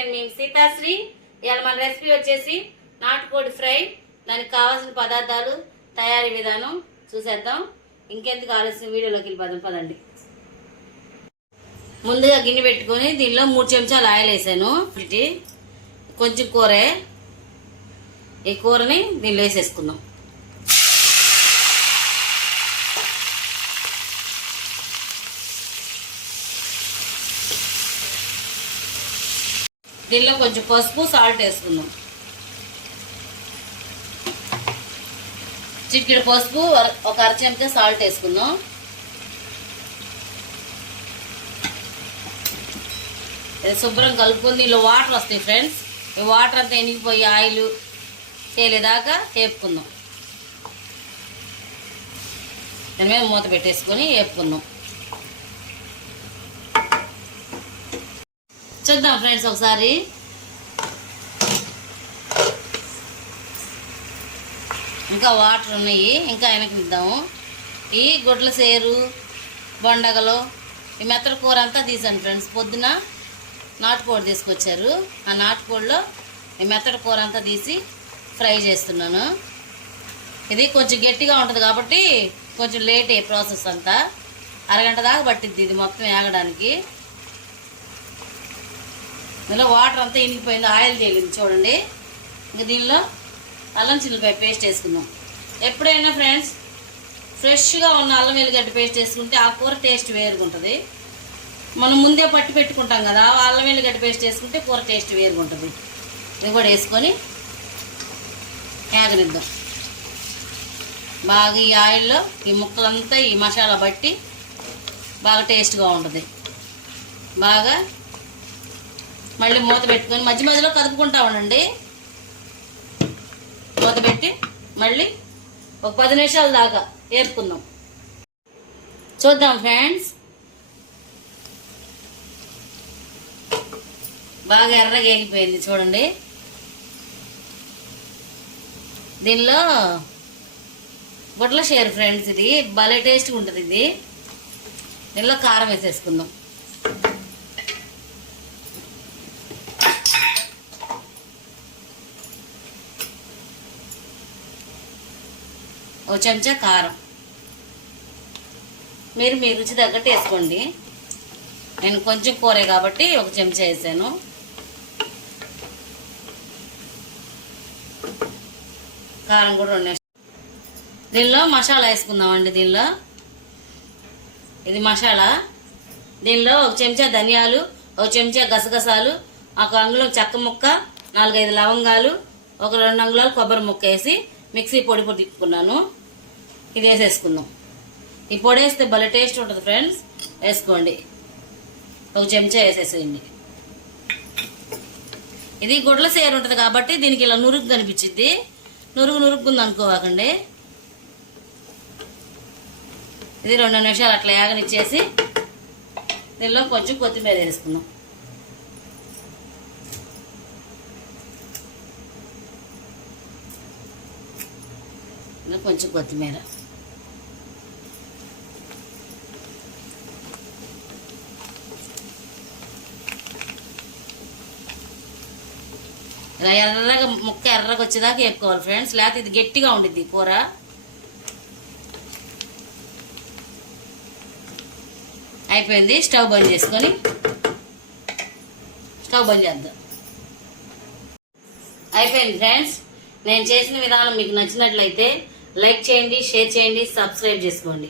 నేను మీ సీతాశ్రీ. ఇవాళ మన రెసిపీ వచ్చేసి నాటుకోడి ఫ్రై. దానికి కావాల్సిన పదార్థాలు, తయారీ విధానం చూసేద్దాం. ఇంకెందుకు ఆలస్యం, వీడియోలోకి వెళ్ళిపోదాం పదండి. ముందుగా గిన్నె పెట్టుకొని దీనిలో 3 చెంచాలు ఆయిల్ వేసాను. కొంచెం కూరే, ఈ కూరని దీనిలో వేసేసుకుందాం. దీనిలో కొంచెం పసుపు, సాల్ట్ వేసుకుందాం. చిటికెడు పసుపు, ఒక 1/2 చెంచా సాల్ట్ వేసుకుందాం. శుభ్రం కలుపుకొని దీనిలో వాటర్ వస్తాయి ఫ్రెండ్స్. ఈ వాటర్ అంతా ఎనిగిపోయి ఆయిల్ తేలేదాకా వేపుకుందాం. దాని మీద మూత పెట్టేసుకొని వేపుకుందాం. చూద్దాం ఫ్రెండ్స్ ఒకసారి. ఇంకా వాటర్ ఉన్నాయి, ఇంకా వెనక్కిద్దాము. ఈ గుడ్ల సేరు, బొండగలు, ఈ మెత్తల కూర అంతా తీసాను ఫ్రెండ్స్. పొద్దున నాటుకోడి తీసుకొచ్చారు. ఆ నాటుకోడిలో ఈ మెత్తడి కూర అంతా తీసి ఫ్రై చేస్తున్నాను. ఇది కొంచెం గట్టిగా ఉంటుంది కాబట్టి కొంచెం లేట్ అయ్యే ప్రాసెస్ అంతా. అరగంట దాకా పట్టిద్ది ఇది మొత్తం వేగడానికి. దీనిలో వాటర్ అంతా ఇనిగిపోయింది, ఆయిల్ తేలింది చూడండి. ఇంకా దీనిలో అల్లం చిల్లిపాయ పేస్ట్ వేసుకుందాం. ఎప్పుడైనా ఫ్రెండ్స్ ఫ్రెష్గా ఉన్న అల్లం వెల్లిగడ్డ పేస్ట్ వేసుకుంటే ఆ కూర టేస్ట్ వేరుగా ఉంటుంది. మనం ముందే పట్టి పెట్టుకుంటాం కదా, అల్లం వెల్లిగడ్డ పేస్ట్ వేసుకుంటే కూర టేస్ట్ వేరుగా ఉంటుంది. ఇది కూడా వేసుకొని వేగనిద్దాం బాగా. ఈ ఆయిల్లో ఈ ముక్కలంతా ఈ మసాలా బట్టి బాగా టేస్ట్గా ఉంటుంది. బాగా మళ్ళీ మూత పెట్టుకొని మధ్య మధ్యలో కదుపుకుంటా ఉండండి. మూత పెట్టి మళ్ళీ ఒక 10 నిమిషాల దాకా వేపుకుందాం. చూద్దాం ఫ్రెండ్స్. బాగా ఎర్రగా వేగిపోయింది చూడండి. దీనిలో గుడ్ల షేర్ ఫ్రెండ్స్, ఇది భలే టేస్ట్గా ఉంటుంది. ఇది దీనిలో కారం వేసేసుకుందాం. ఒక చెంచా కారం, మీరు మీ రుచి తగ్గట్టు వేసుకోండి. నేను కొంచెం కూరే కాబట్టి ఒక చెంచా వేసాను. కారం కూడా 2 దీనిలో మసాలా వేసుకుందామండి. దీనిలో ఇది మసాలా. దీనిలో ఒక చెంచా ధనియాలు, ఒక చెంచా గసగసాలు, ఒక అంగుళం చెక్క ముక్క, 4-5 లవంగాలు, ఒక 2 అంగుళాలు కొబ్బరి ముక్క వేసి మిక్సీ పొడి తిప్పుకున్నాను. ఇది వేసేసుకుందాం. ఈ పొడి వేస్తే భలే టేస్ట్ ఉంటుంది ఫ్రెండ్స్, వేసుకోండి. ఒక చెంచా వేసేసేయండి. ఇది గుడ్ల సేరు ఉంటుంది కాబట్టి దీనికి ఇలా నురుగు కనిపించింది. నురుగుంది అనుకోవాకండి. ఇది 2 నిమిషాలు అట్లా యాగనిచ్చేసి దీనిలో కొంచెం కొత్తిమీర వేసుకుందాం. కొంచెం కొత్తిమీర, ఇలా ఎర్రగా ముక్క ఎర్రగా వచ్చేదాకా వేపుకోవాలి ఫ్రెండ్స్, లేకపోతే ఇది గట్టిగా ఉండిద్ది కూర. అయిపోయింది. స్టవ్ బంద్ చేసుకొని స్టవ్ బంద్ చేద్దాం. అయిపోయింది ఫ్రెండ్స్. నేను చేసిన విధానం మీకు నచ్చినట్లయితే లైక్ చేయండి, షేర్ చేయండి, సబ్స్క్రైబ్ చేసుకోండి.